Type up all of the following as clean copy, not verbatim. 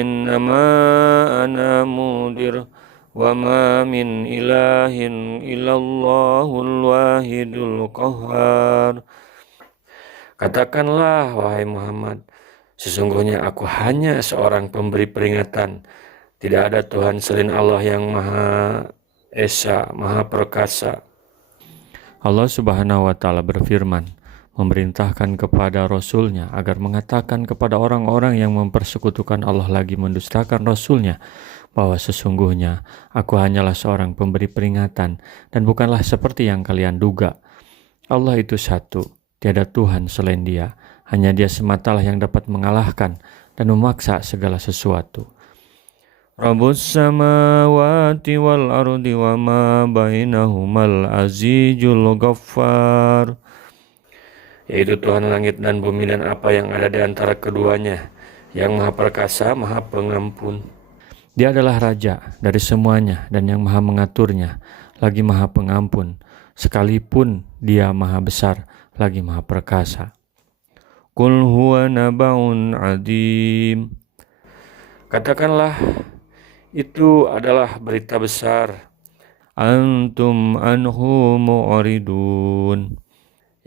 innama ana mudir wa ma min ilahin illallahul wahidul qahhar. Katakanlah, wahai Muhammad, sesungguhnya aku hanya seorang pemberi peringatan. Tidak ada Tuhan selain Allah yang Maha Esa, Maha Perkasa. Allah Subhanahu wa Ta'ala berfirman, memerintahkan kepada Rasul-Nya agar mengatakan kepada orang-orang yang mempersekutukan Allah lagi mendustakan Rasul-Nya, bahwa sesungguhnya aku hanyalah seorang pemberi peringatan dan bukanlah seperti yang kalian duga. Allah itu satu, tiada Tuhan selain Dia. Hanya Dia sematalah yang dapat mengalahkan dan memaksa segala sesuatu. Rabbus samawati wal ardi wa ma bainahumal azizul ghaffar. Yaitu Tuhan langit dan bumi dan apa yang ada di antara keduanya, yang Maha Perkasa, Maha Pengampun. Dia adalah Raja dari semuanya dan yang Maha mengaturnya, lagi Maha Pengampun, sekalipun Dia Maha Besar, lagi Maha Perkasa. Qul huwa nabaun adim. Katakanlah, itu adalah berita besar. Antum anhu mu'ridun.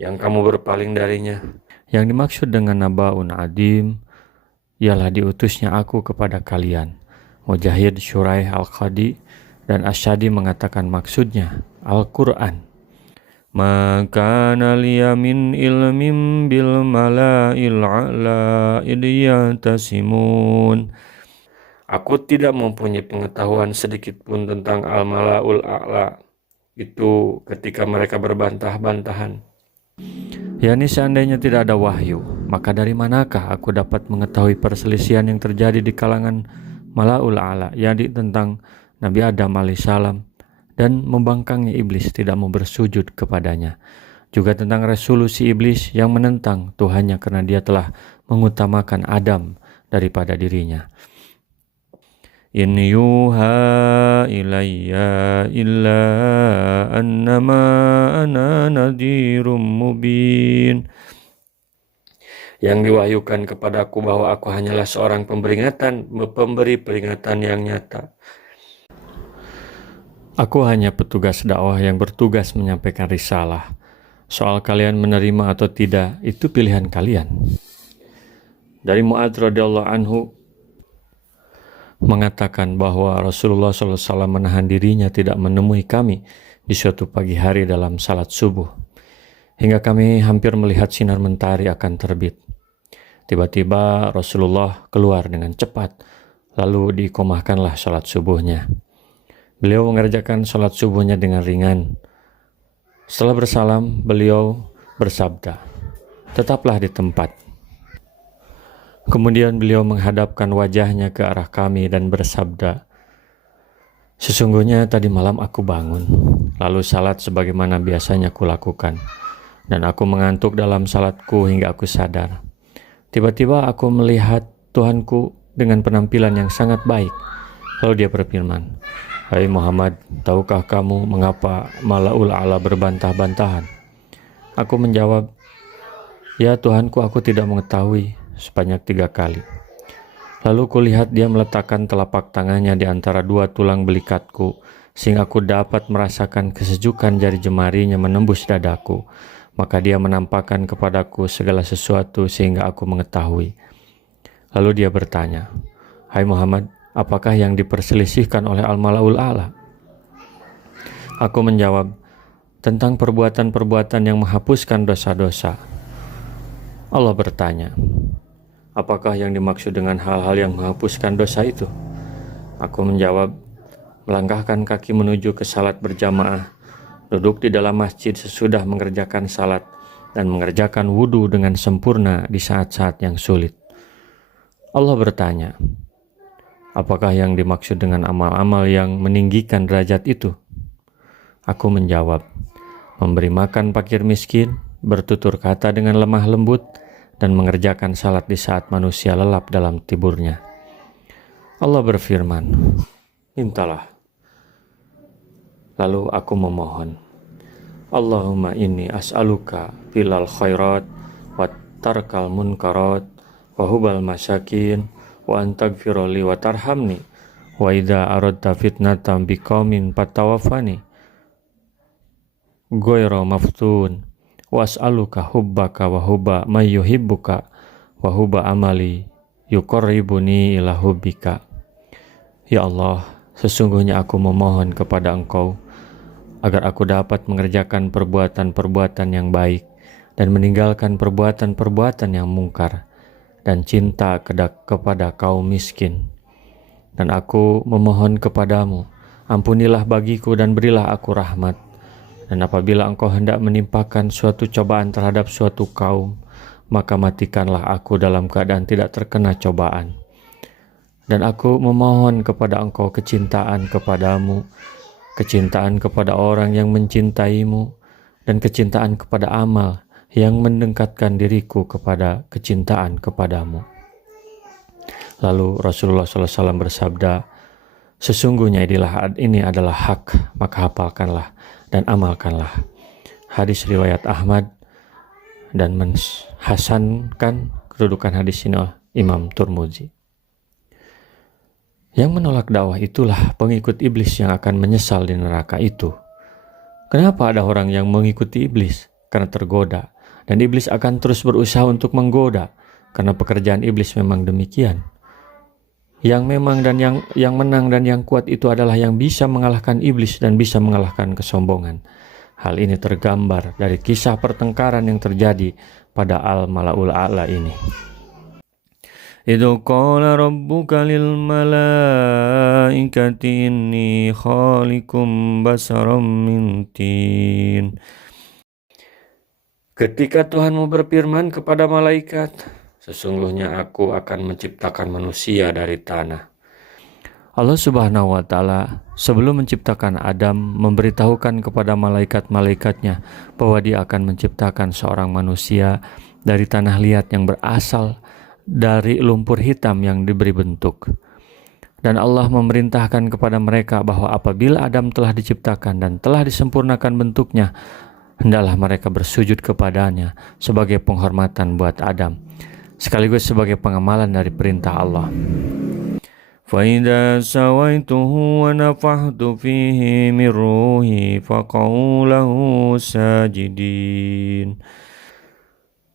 Yang kamu berpaling darinya. Yang dimaksud dengan nabaun adim ialah diutusnya aku kepada kalian. Mujahid, Syuraih, Al-Qadi, dan Asyadi mengatakan maksudnya Al-Quran. Maka liya min ilmin bil mala'il a'la idiyatasimun. Aku tidak mempunyai pengetahuan sedikit pun tentang Al-Mala'ul A'la. Itu ketika mereka berbantah-bantahan. Yani seandainya tidak ada wahyu, maka dari manakah aku dapat mengetahui perselisihan yang terjadi di kalangan Mala'ul A'la, yakni tentang Nabi Adam alaihissalam dan membangkangnya iblis tidak mau bersujud kepadanya. Juga tentang resolusi iblis yang menentang Tuhannya karena dia telah mengutamakan Adam daripada dirinya. In yuha ilayya illa annama ana nadhirum mubin. Yang diwahyukan kepadaku bahwa aku hanyalah seorang pemberi peringatan yang nyata. Aku hanya petugas dakwah yang bertugas menyampaikan risalah. Soal kalian menerima atau tidak, itu pilihan kalian. Dari Mu'adz radhiyallahu anhu mengatakan bahwa Rasulullah SAW menahan dirinya tidak menemui kami di suatu pagi hari dalam salat subuh, hingga kami hampir melihat sinar mentari akan terbit. Tiba-tiba Rasulullah keluar dengan cepat, lalu diiqomahkanlah salat subuhnya. Beliau mengerjakan salat subuhnya dengan ringan. Setelah bersalam, beliau bersabda, "Tetaplah di tempat." Kemudian beliau menghadapkan wajahnya ke arah kami dan bersabda, "Sesungguhnya tadi malam aku bangun, lalu salat sebagaimana biasanya kulakukan, dan aku mengantuk dalam salatku hingga aku sadar. Tiba-tiba aku melihat Tuhanku dengan penampilan yang sangat baik. Lalu dia berfirman, 'Hai Muhammad, tahukah kamu mengapa Mala'ul A'la berbantah-bantahan?' Aku menjawab, 'Ya Tuhanku, aku tidak mengetahui,' sebanyak 3 kali. Lalu kulihat dia meletakkan telapak tangannya di antara 2 tulang belikatku, sehingga aku dapat merasakan kesejukan jari jemarinya menembus dadaku. Maka dia menampakkan kepadaku segala sesuatu sehingga aku mengetahui. Lalu dia bertanya, 'Hai Muhammad, apakah yang diperselisihkan oleh Al-Mala'ul A'la?' Aku menjawab, 'Tentang perbuatan-perbuatan yang menghapuskan dosa-dosa.' Allah bertanya, 'Apakah yang dimaksud dengan hal-hal yang menghapuskan dosa itu?' Aku menjawab, 'Melangkahkan kaki menuju ke salat berjamaah, duduk di dalam masjid sesudah mengerjakan salat, dan mengerjakan wudu dengan sempurna di saat-saat yang sulit.' Allah bertanya, 'Apakah yang dimaksud dengan amal-amal yang meninggikan derajat itu?' Aku menjawab, 'Memberi makan fakir miskin, bertutur kata dengan lemah lembut, dan mengerjakan salat di saat manusia lelap dalam tiburnya.' Allah berfirman, 'Mintalah.' Lalu aku memohon, 'Allahumma inni as'aluka filal khairat wa tarkal munkarat wa hubal masyakin wa antaghfirli wa tarhamni wa idza aradta fitnatan biqaumin fatawafani ghairu maftun was'aluka hubbaka wa hubba may yuhibbuka wa hubba amali yuqarribuni ila hubbika. Ya Allah, sesungguhnya aku memohon kepada Engkau agar aku dapat mengerjakan perbuatan-perbuatan yang baik dan meninggalkan perbuatan-perbuatan yang mungkar dan cinta kepada kaum miskin. Dan aku memohon kepadamu, ampunilah bagiku dan berilah aku rahmat. Dan apabila Engkau hendak menimpakan suatu cobaan terhadap suatu kaum, maka matikanlah aku dalam keadaan tidak terkena cobaan. Dan aku memohon kepada Engkau kecintaan kepadamu, kecintaan kepada orang yang mencintaimu, dan kecintaan kepada amal yang mendekatkan diriku kepada kecintaan kepadamu. Lalu Rasulullah SAW bersabda, sesungguhnya ini adalah hak, maka hafalkanlah dan amalkanlah. Hadis riwayat Ahmad dan menghasankan kedudukan hadis ini oleh Imam Turmuzi. Yang menolak dakwah itulah pengikut iblis yang akan menyesal di neraka itu. Kenapa ada orang yang mengikuti iblis? Karena tergoda. Dan iblis akan terus berusaha untuk menggoda. Karena pekerjaan iblis memang demikian. Yang memang dan yang menang dan yang kuat itu adalah yang bisa mengalahkan iblis dan bisa mengalahkan kesombongan. Hal ini tergambar dari kisah pertengkaran yang terjadi pada Al-Mala'ul A'la ini. Idzu qala rabbuka lil malaikati inni khaliqum basaram min tin. Ketika Tuhanmu berfirman kepada malaikat, sesungguhnya aku akan menciptakan manusia dari tanah. Allah Subhanahu wa Ta'ala sebelum menciptakan Adam memberitahukan kepada malaikat-malaikatnya bahwa Dia akan menciptakan seorang manusia dari tanah liat yang berasal dari lumpur hitam yang diberi bentuk. Dan Allah memerintahkan kepada mereka bahwa apabila Adam telah diciptakan dan telah disempurnakan bentuknya, hendaklah mereka bersujud kepadanya sebagai penghormatan buat Adam, sekaligus sebagai pengamalan dari perintah Allah. فَإِذَا سَوَيْتُهُ وَنَفَخْتُ فِيهِ مِنْ رُوحِي فَقَعُوا لَهُ سَاجِدِينَ.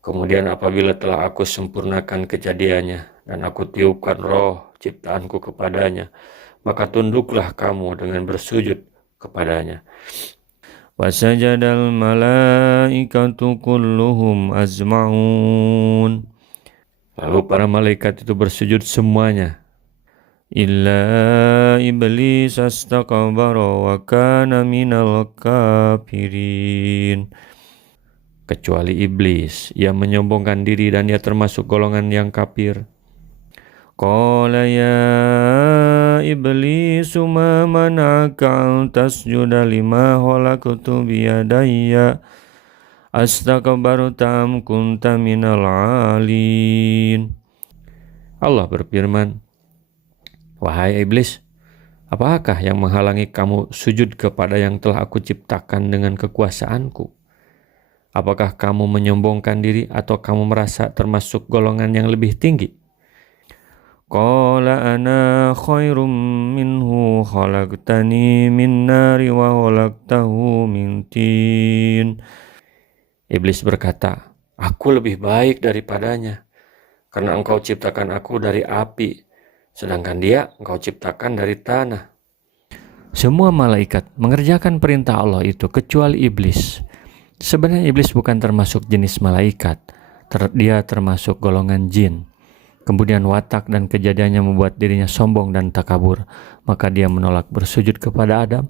Kemudian apabila telah aku sempurnakan kejadiannya dan aku tiupkan roh ciptaanku kepadanya, maka tunduklah kamu dengan bersujud kepadanya. Wasajadal malaikatu kulluhum azma'un. Lalu para malaikat itu bersujud semuanya. Illa iblis astakbara wa kana minal kafirin. Kecuali iblis yang menyombongkan diri dan dia termasuk golongan yang kafir. Qala ya iblis ma mana'aka an tasjuda lima khalaqtu biyadayya astakbarta am kunta minal alin. Allah berfirman, wahai iblis, apakah yang menghalangi kamu sujud kepada yang telah aku ciptakan dengan kekuasaanku? Apakah kamu menyombongkan diri atau kamu merasa termasuk golongan yang lebih tinggi? Qala ana khairum minhu khalaqtani min nari wa khalaqtahu min tin. Iblis berkata, aku lebih baik daripadanya karena engkau ciptakan aku dari api, sedangkan dia engkau ciptakan dari tanah. Semua malaikat mengerjakan perintah Allah itu kecuali iblis. Sebenarnya iblis bukan termasuk jenis malaikat, dia termasuk golongan jin. Kemudian watak dan kejadiannya membuat dirinya sombong dan takabur, maka dia menolak bersujud kepada Adam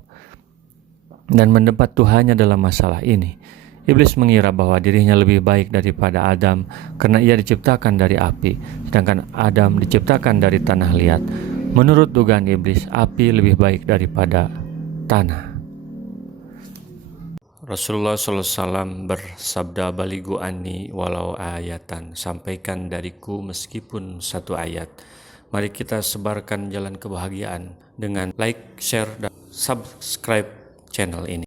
dan mendebat Tuhannya dalam masalah ini. Iblis mengira bahwa dirinya lebih baik daripada Adam karena ia diciptakan dari api, sedangkan Adam diciptakan dari tanah liat. Menurut dugaan iblis, api lebih baik daripada tanah. Rasulullah SAW bersabda, baligu anni walau ayatan, sampaikan dariku meskipun satu ayat. Mari kita sebarkan jalan kebahagiaan dengan like, share, dan subscribe channel ini.